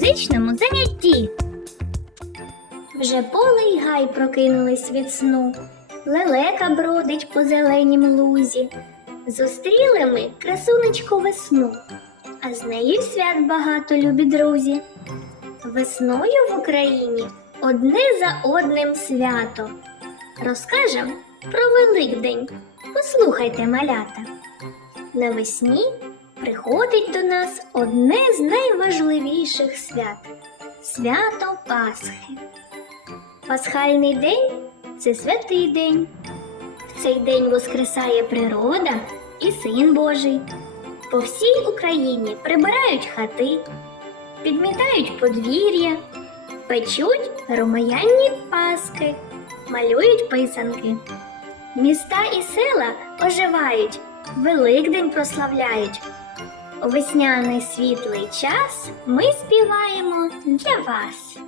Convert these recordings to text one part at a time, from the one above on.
музичному занятті. Вже поле й гай прокинулись від сну, лелека бродить по зеленім лузі. Зустріли ми красунечку весну, а з нею свят багато любі друзі. Весною в Україні одне за одним свято. Розкажем про Великдень. Послухайте, малята. Навесні приходить до нас одне з найважливіших свят свято Пасхи. Пасхальний день це святий день. В цей день воскресає природа і Син Божий. По всій Україні прибирають хати, підмітають подвір'я, печуть ромаянні паски, малюють писанки. Міста і села оживають, Великдень прославляють. Весняний світлий час ми співаємо для вас.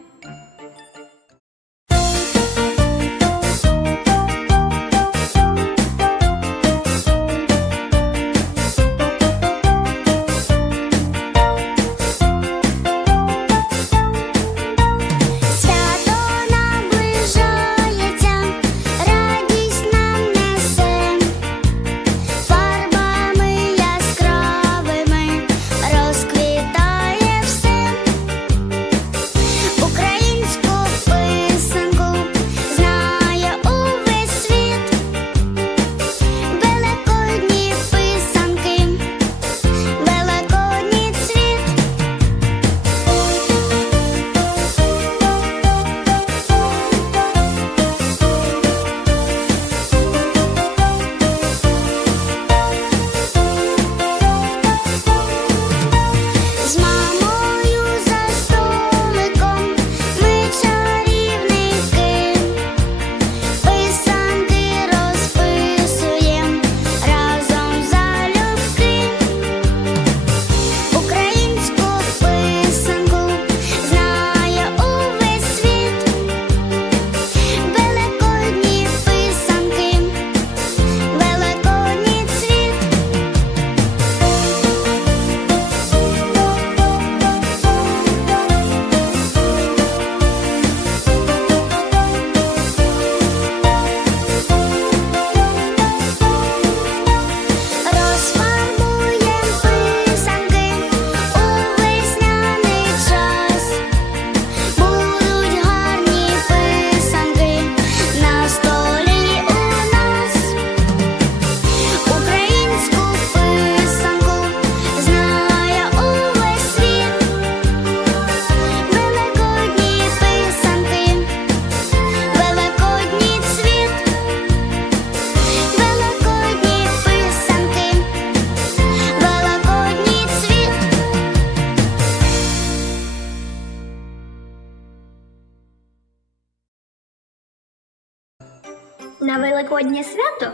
На Великоднє свято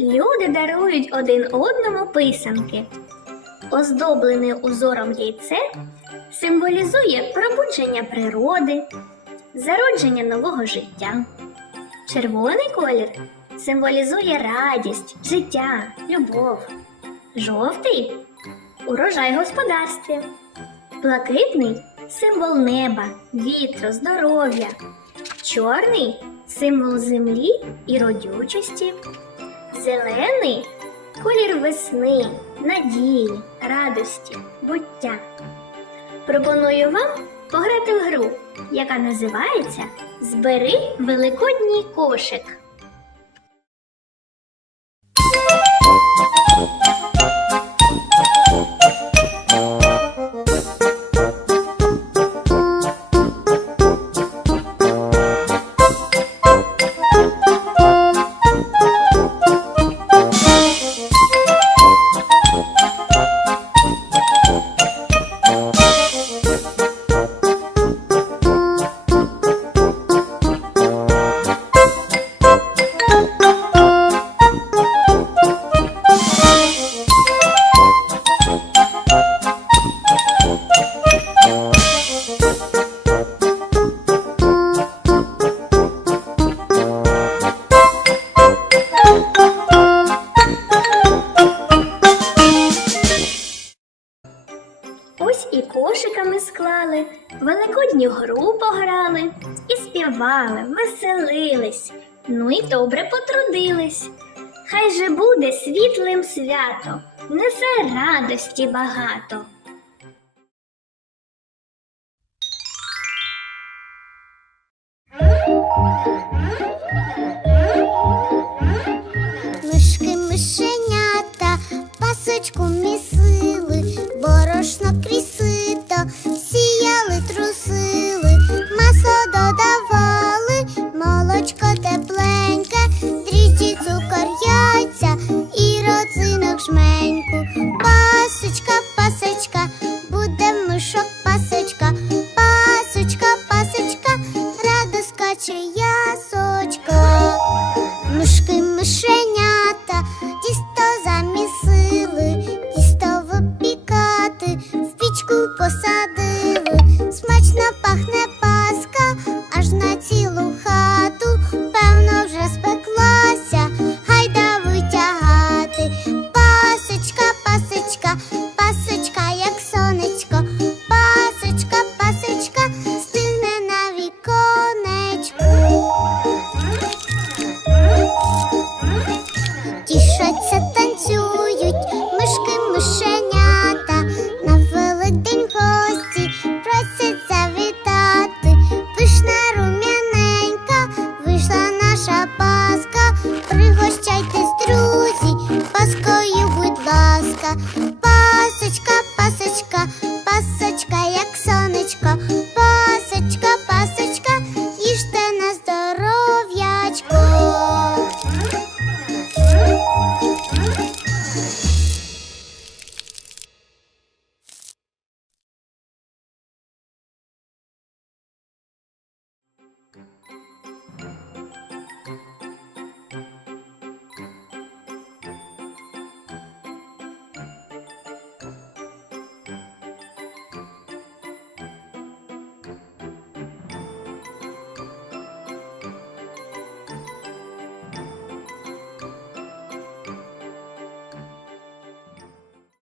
люди дарують один одному писанки. Оздоблене узором яйце символізує пробудження природи, зародження нового життя. Червоний колір символізує радість, життя, любов. Жовтий урожай господарстві. Блакитний символ неба, вітру, здоров'я. Чорний символ землі і родючості. Зелений колір весни, надії, радості, буття. Пропоную вам пограти в гру, яка називається Збери великодній кошик. Співали, веселились, ну і добре потрудились. Хай же буде світлим свято, несе радості багато. Мишки мишенята, пасочку sou de